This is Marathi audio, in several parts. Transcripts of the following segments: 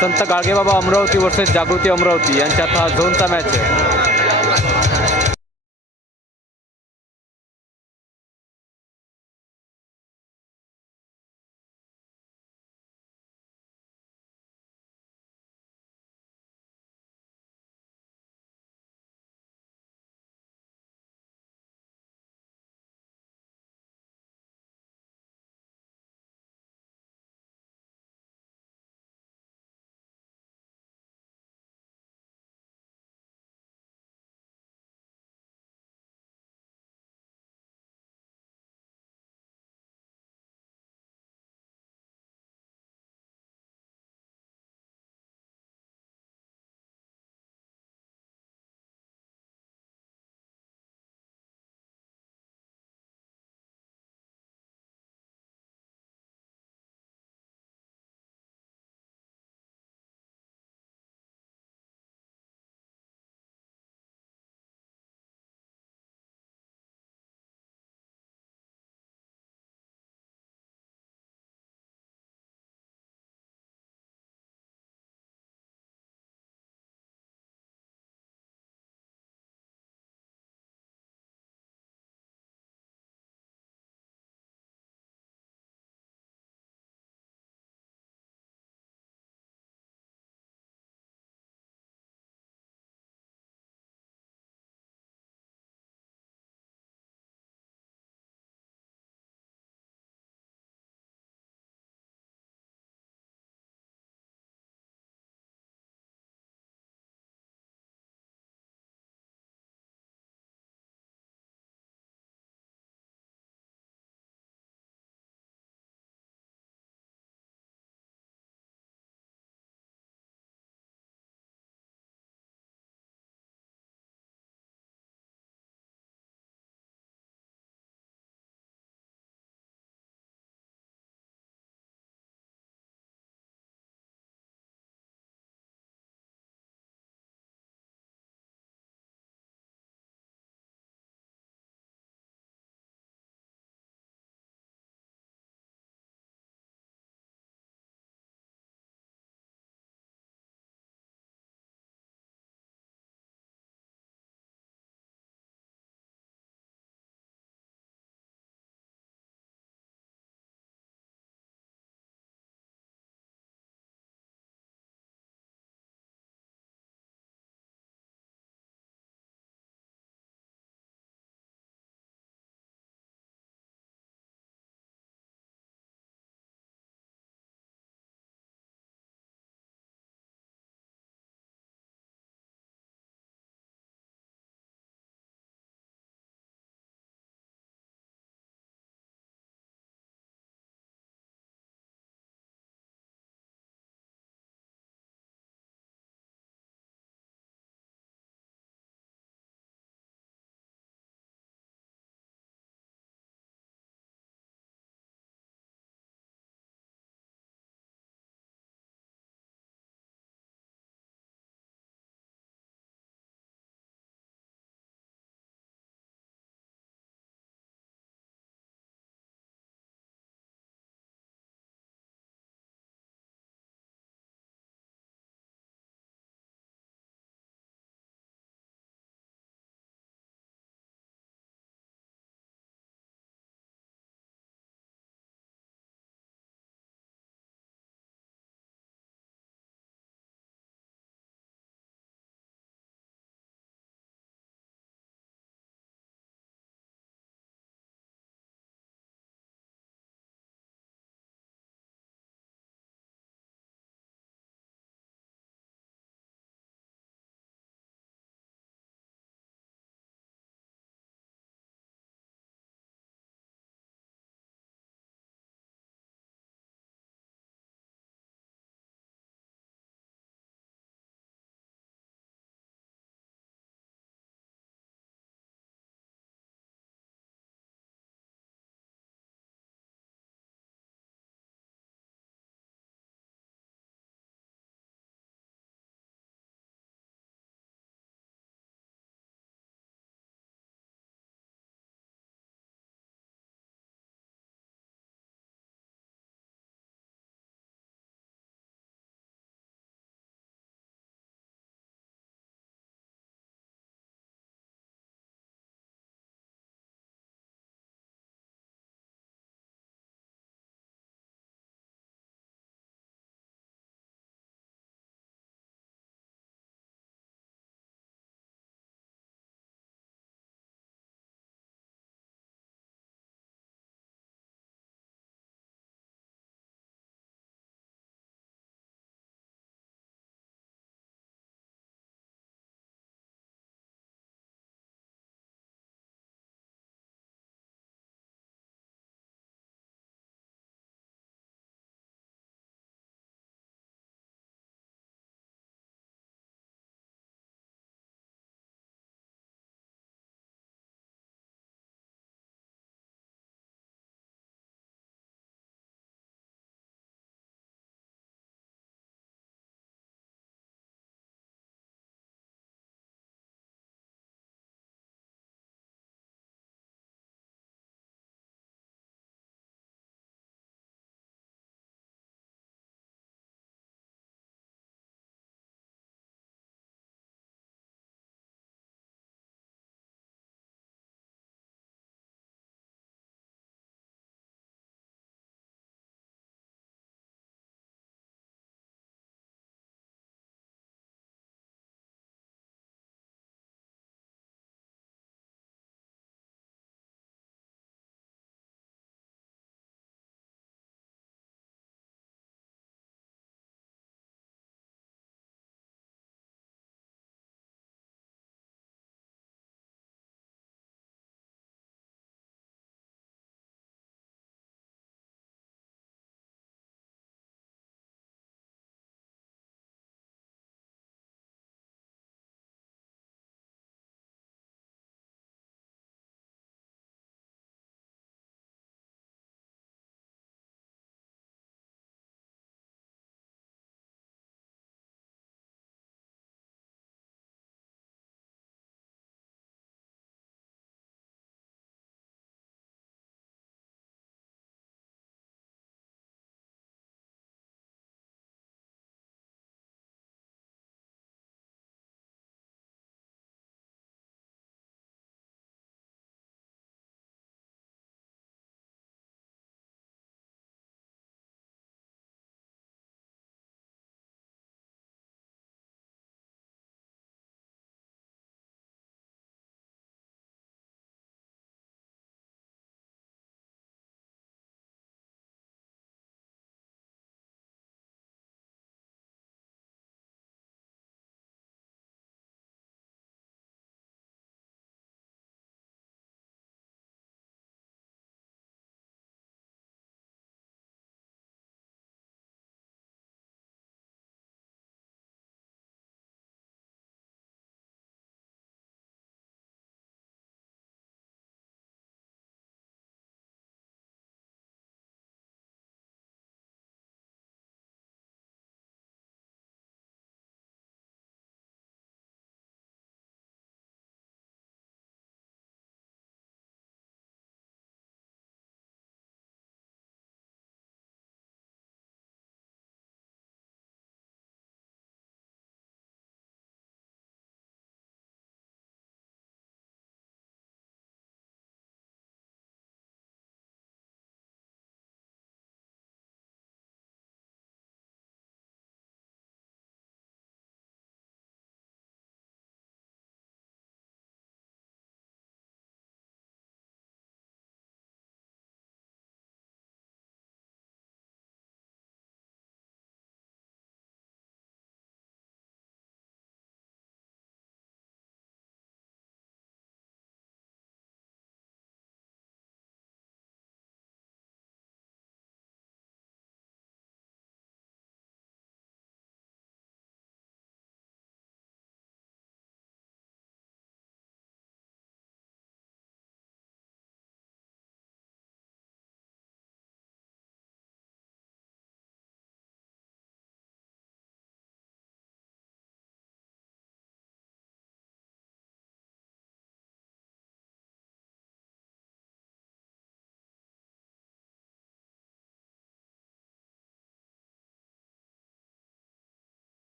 संत गाडगेबाबा अमरावती वर्सेस जागृती अमरावती यांच्यात हा झोनचा मॅच आहे.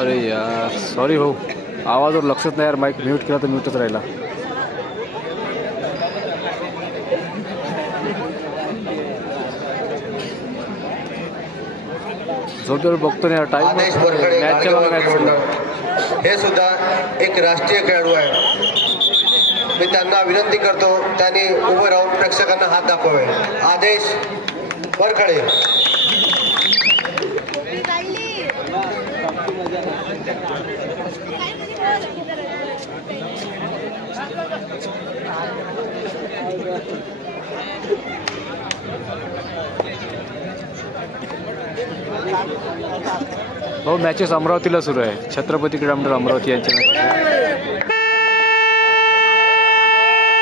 अरे यार सॉरी भाऊ. आवाजावर लक्षच नाही यार माईक म्यूट केला तर म्यूटच राहिला. झोपेवर बघतो नाही टाईम आदेश वरकडे मॅचच्या मॅच. मंडळ हे सुद्धा एक राष्ट्रीय खेळाडू आहे. मी त्यांना विनंती करतो त्यांनी उभं राहून प्रेक्षकांना हात दाखवावे. आदेश वरकडे हो मॅचेस अमरावतीला सुरू आहे. छत्रपती क्रीडामंडळ अमरावती यांच्या match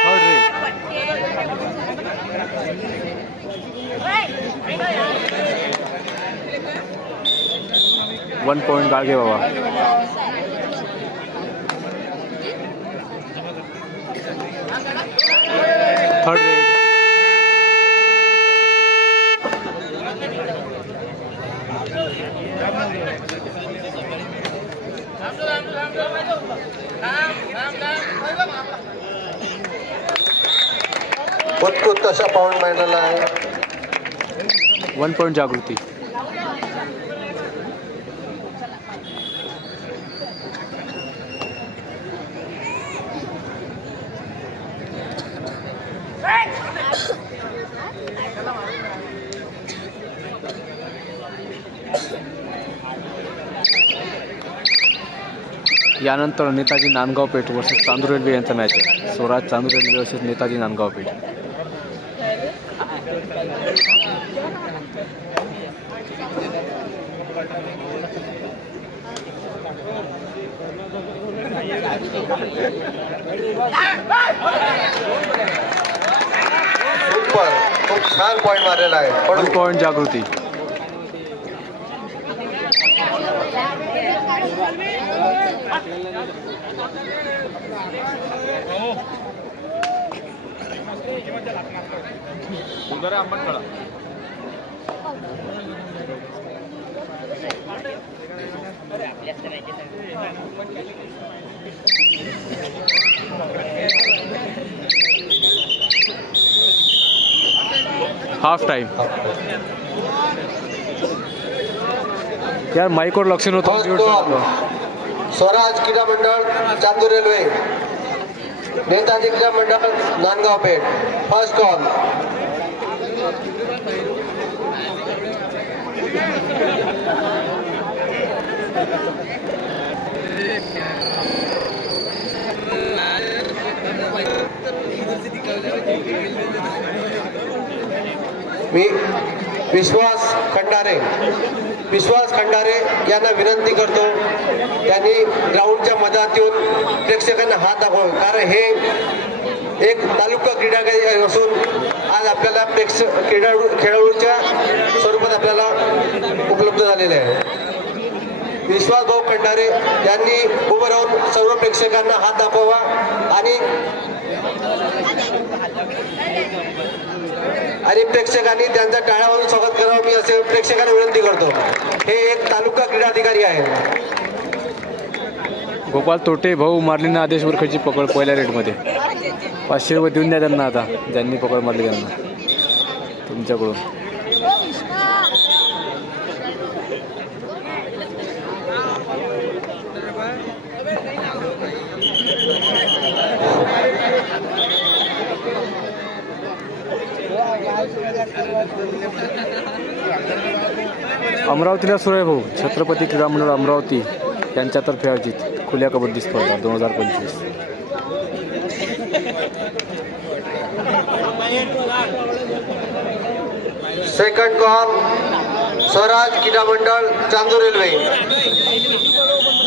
third raid one point गाळगे Baba. Third raid पाऊंड आहे वन पॉईंट जागृती. यानंतर नेताजी नांदगाव पेठ वर्सेस चांदूर रेल्वे यांचा मॅच आहे. Swaraj Chandur Railway versus Netaji Nandgaon Peth. खूप छान पॉईंट मारलेला आहे. वन पडू पॉईंट जागृती हाफ टाइम यार माईकवर लक्ष नव्हतं. स्वराज क्रीडा मंडळ Chandur Railway. Netaji Krida Mandal Nandgaon Peth. First call मी विश्वास खंडारे. विश्वास खंडारे यांना विनंती करतो. त्यांनी ग्राउंडच्या मधात येऊन प्रेक्षकांना हात दाखवावे. कारण हे एक तालुका क्रीडा असून आज आपल्याला प्रेक्ष क्रीडाळू खेळाडूच्या स्वरूपात आपल्याला उपलब्ध झालेले आहे. विश्वास भाऊ खंडारे यांनी उभं राहून सर्व प्रेक्षकांना हात दाखवावा आणि आणि प्रेक्षकांनी त्यांचा टाळ्या वाजून स्वागत करावं मी असे प्रेक्षकांना विनंती करतो. हे एक तालुका क्रीडा अधिकारी आहे. गोपाल तोटे भाऊ मारलीना आदेश वरखडची पकड पहिल्या रेटमध्ये. पाचशे रुपये देऊन द्या त्यांना आता ज्यांनी पकड मारली त्यांना. तुमच्याकडून. अमरावतीला भाऊ. छत्रपती क्रीडा मंडळ अमरावती यांच्यातर्फे आयोजित खुल्या कबड्डी स्पर्धा दोन हजार पंचवीस. सेकंड कॉल स्वराज क्रीडा मंडळ चांदूर रेल्वे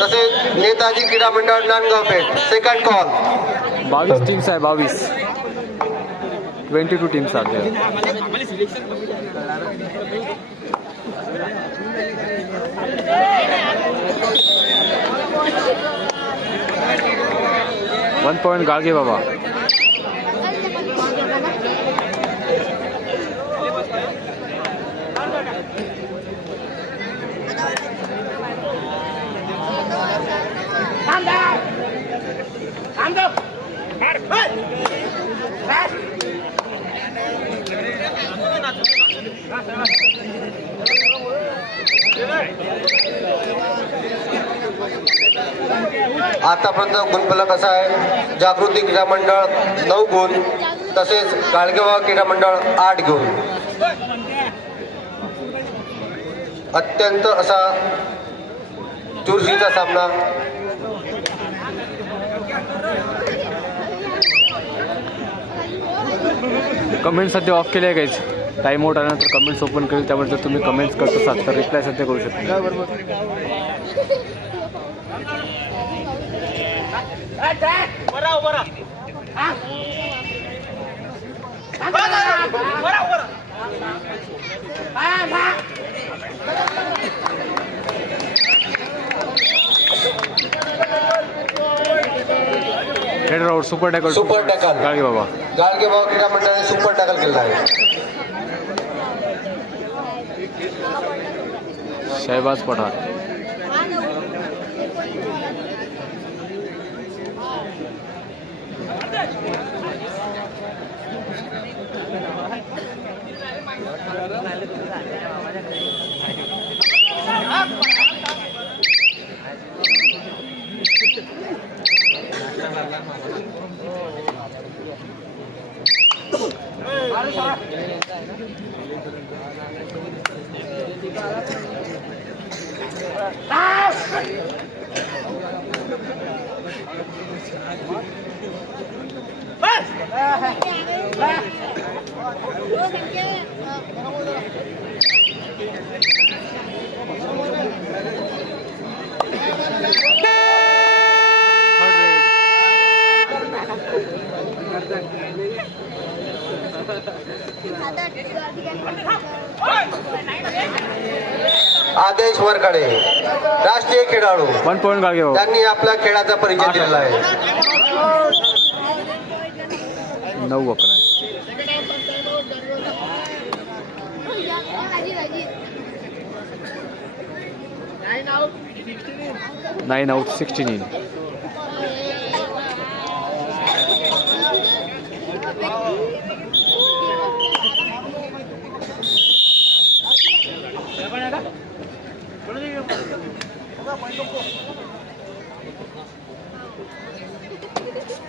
तसेच नेताजी क्रीडा मंडळ नांदगाव पेठ. सेकंड कॉल बावीस टीम्स आहे बावीस. ट्वेंटी टू टीम्स आहेत one point Gadge Baba Hey! आतापर्यंत गुणफलक असा आहे जागृती क्रीडा मंडळ नऊ गुण तसेच गाडगेबाबा क्रीडा मंडळ आठ गुण. अत्यंत असा चुरशीचा सामना. कमेंट सध्या ऑफ केले आहे काहीच टाईम आउट आल्यानंतर कमेंट्स ओपन करेल. त्यावर जर तुम्ही कमेंट्स करत असाल तर रिप्लाय सध्या करू शकता. Head route super tackle super tackle. गाळगे Baba. Gadgebaba क्रीडा मंडळाने सुपर टॅकल केला आहे. शहबाज पठाण. थर्ड रेड आदेश वरकडे. राष्ट्रीय खेळाडू. वन पॉईंट त्यांनी आपल्या खेळाचा परिचय दिलेला आहे. नऊ अकरा नाईन आउट सिक्स्टीन इन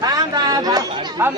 थांब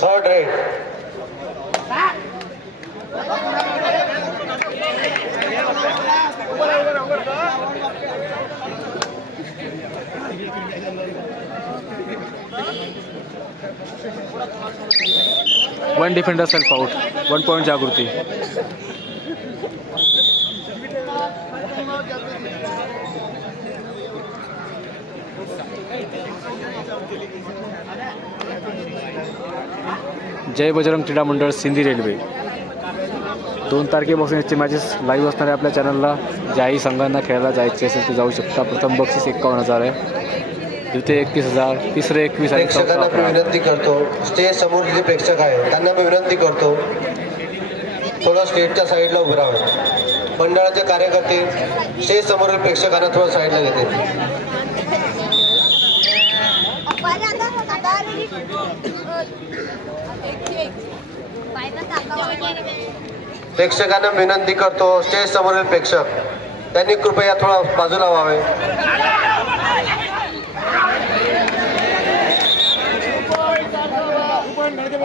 third raid third raid one defender self out one point Jagruti Jai Bajrang Krida Mandal Sindhi railway. दोन तारखेपासून याची मॅचेस लाईव्ह असणाऱ्या आपल्या चॅनलला ज्याही संघांना खेळायला जायचे असेल ते जाऊ शकता. प्रथम बक्षीस एक्कावन्न हजार आहे. द्वितीय एकतीस हजार तिसरे एकवीस आणि प्रेक्षकांना मी विनंती करतो स्टेज समोर जे प्रेक्षक आहेत त्यांना मी विनंती करतो थोडं स्टेजच्या साईडला उभं राहावं मंडळाचे कार्यकर्ते स्टेज समोरील प्रेक्षकांना थोडं साईडला घेते. प्रेक्षकांना विनंती करतो स्टेज समोरील प्रेक्षक त्यांनी कृपया थोडं बाजूला व्हावे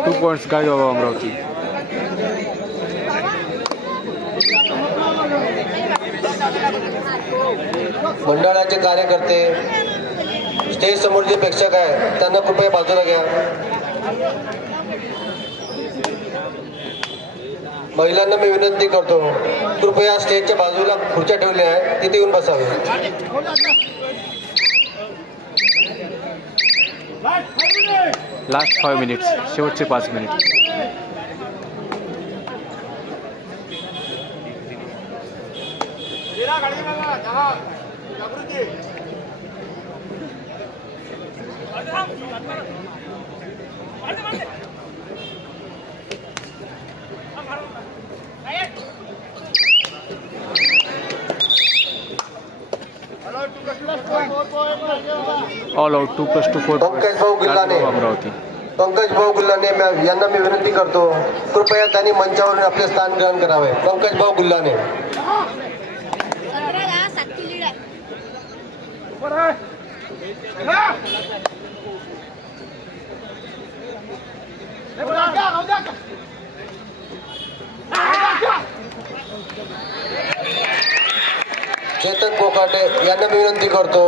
टू पॉईंट्स गाडी बाबा अमरावती मंडळाचे कार्यकर्ते स्टेज समोर जे प्रेक्षक आहेत त्यांना कृपया बाजूला घ्या. महिलांना मी विनंती करतो कृपया स्टेजच्या बाजूला खुर्च्या ठेवल्या आहेत तिथे येऊन बसावे. लास्ट फाईव्ह मिनिट्स शेवटचे पाच minute all out two plus two four Pankaj Bhau गिल्लाने. Amravati. Pankaj भाऊ गुल्लाने मी- यांना मी विनंती करतो कृपया त्यांनी मंचावरून आपले स्थान ग्रहण करावे. पंकज भाऊ गुल्लाने सतरा दहा सातची लीड आहे चेतन कोकाटे यांना मी विनंती करतो.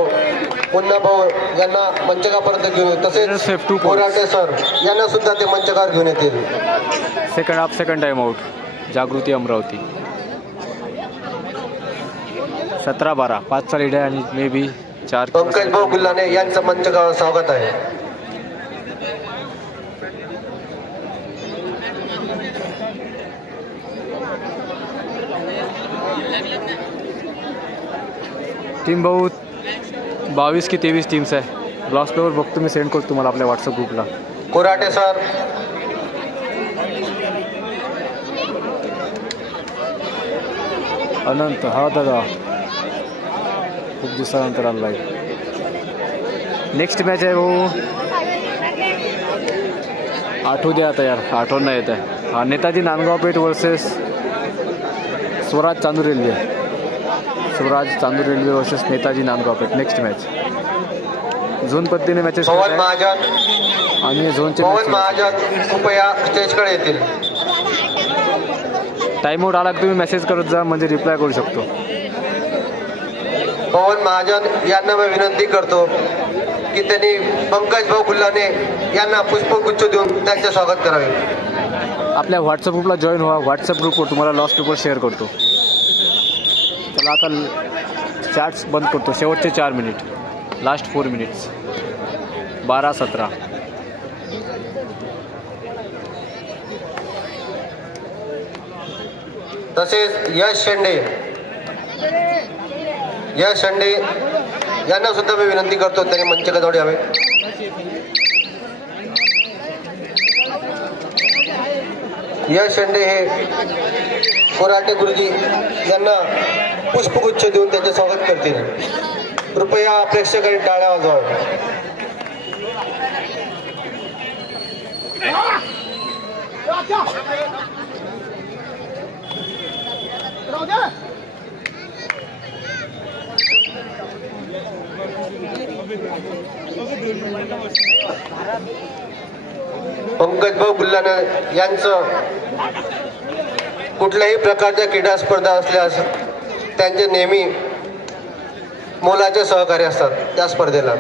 पुन्हा भाऊ यांना मंचकापर्यंत घेऊन तसेच कोराटे सर यांना सुद्धा ते मंचकावर घेऊन येतील. Second half second time out Jagruti Amravati. सतरा बारा पाचचा लीड आहे आणि मे बी चार पंकज भाऊ गुल्लाने यांचं मंचकावर स्वागत आहे. टीम भाऊ बावीस की तेवीस टीम्स आहे ब्लॉग पेवर बघतो मी सेंड करतो तुम्हाला आपल्या व्हॉट्सअप ग्रुपला कोराटे सर। अनंत हा दादा। खूप दिवसानंतर आला आहे नेक्स्ट मॅच आहे भाऊ। आठवू द्या आता यार आठवण नाही येत आहे। हा Netaji Nandgaon Peth versus Swaraj Chandur Railway Swaraj Chandur Railway versus Netaji Nandgaon Peth next match zone पद्धतीने मॅचेस महाजन. आणि झोनचे पवन महाजन कृपया स्टेजकडे येतील. टाइम आउट आला की तुम्ही मेसेज करत जा म्हणजे रिप्लाय करू शकतो. पवन महाजन यांना मी विनंती करतो की त्यांनी पंकज भाऊ गुल्लाने यांना पुष्पगुच्छ देऊन त्यांचे स्वागत करावे. आपल्या व्हॉट्सअप ग्रुपला जॉईन व्हा. व्हॉट्सअप ग्रुपवर तुम्हाला लॉस्ट पेपर शेअर करतो. चला आता चॅट्स बंद करतो. शेवटचे चार मिनिट लास्ट फोर मिनिट्स बारा सतरा. तसेच यश शेंडे. यश शेंडे यांना सुद्धा मी विनंती करतो त्यांनी मंचकाजवळ हवे. यश शेंडे हे कोराटे गुरुजी यांना पुष्पगुच्छ देऊन त्यांचे स्वागत करतील. कृपया प्रेक्षकांनी टाळ्या वाजवा. पंकज भाऊ गुल्लाने यांचं कुठल्याही प्रकारच्या क्रीडा स्पर्धा असल्यास त्यांचे नेहमी मोलाचे सहकारी असतात त्या स्पर्धेला.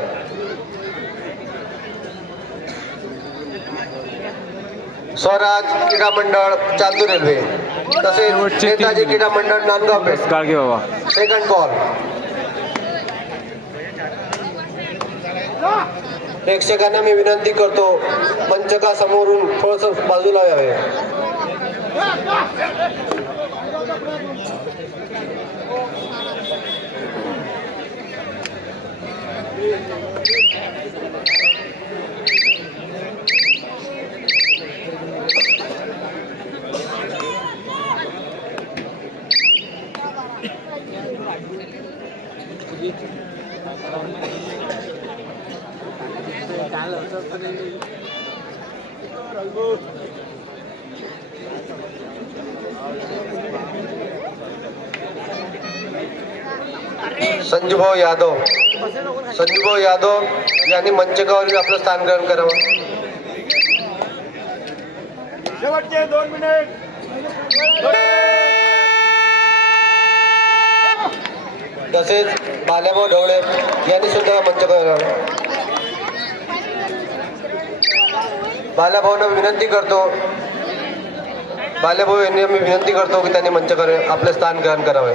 स्वराज क्रीडा मंडळ चांदूर रेल्वे. तसेच नेताजी. क्रीडा मंडळ नांदगाव पेठ. बाबा. सेकंड कॉल प्रेक्षकांना मी विनंती करतो मंचका समोरून थोडस बाजूला यावे संजूभाऊ यादव. संजूभाऊ यादव यांनी मंचकावर आपलं स्थान ग्रहण करावं. शेवटचे दोन मिनिट. तसेच बाल्याभाऊ ढवळे यांनी सुद्धा मंचकावर बाल्याभाऊंना विनंती करतो. बाल्याभाऊ यांनी मी विनंती करतो की त्यांनी मंच करे आपले स्थान ग्रहण करावे.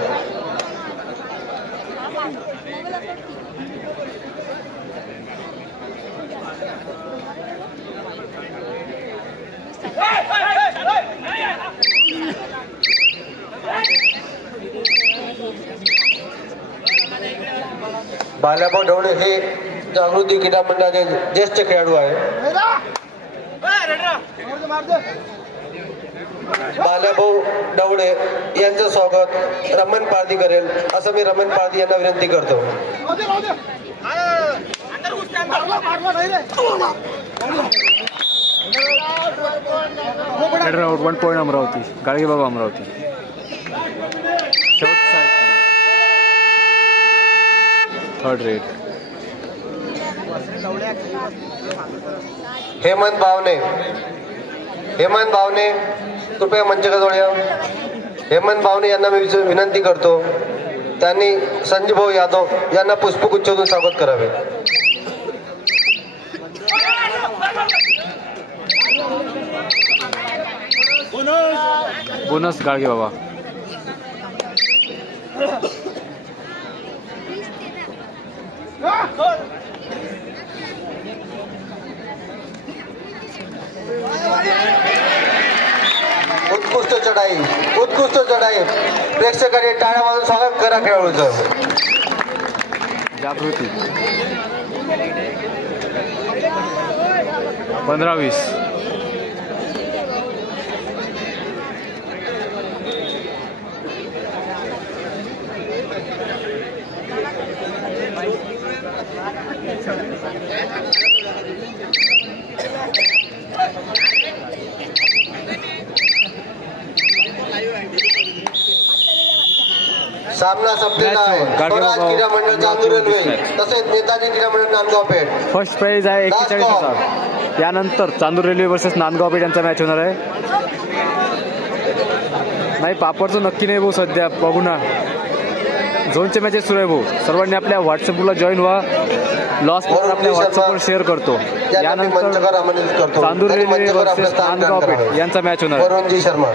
बाल्याभाऊ ढवळे हे जागृती क्रीडा मंडळाचे ज्येष्ठ खेळाडू आहे बाल्याभाऊ डवळे यांचं स्वागत. रमण पारधी करेल असं मी रमण पारधी यांना विनंती करतो. Out one point Amravati Gadge Baba Amravati third raid Hemant Bawane Hemant Bawane कृपया मंचकाजवळ या हेमंत बावने यांना मी विनंती करतो. त्यांनी संजय भाऊ यादव यांना पुष्पगुच्छातून स्वागत करावे. बोनस गाडगे बाबा. उत्कृष्ट चढाई उत्कृष्ट चढाई. प्रेक्षकांनी टाळ्या वाजून स्वागत करा खेळाडूचं. जागृती. पंधरा वीस. सामना संपलेला आहे. गाडगे स्वराज बाबा क्रीडा मंडळ चांदूर रेल्वे तसेच नेताजी क्रीडा मंडळ नांदगाव पेठ. फर्स्ट प्राईज आहे एक्केचाळीस हजार यानंतर चांदूर रेल्वे वर्सेस नांदगाव पेठ यांचा मॅच होणार आहे. नाही पापडचं नक्की नाही भाऊ सध्या. बघू ना. झोनचे मॅचेस सुरू आहे भाऊ. सर्वांनी आपल्या व्हॉट्सअपला जॉईन व्हा. लॉस वरुण आपल्या व्हॉट्सअपवर शेअर करतो. यानंतर चांदूर रेल्वे वर्सेस स्थान नांदगाव पेठ. यांचा मॅच होणार आहे. वरुणजी शर्मा.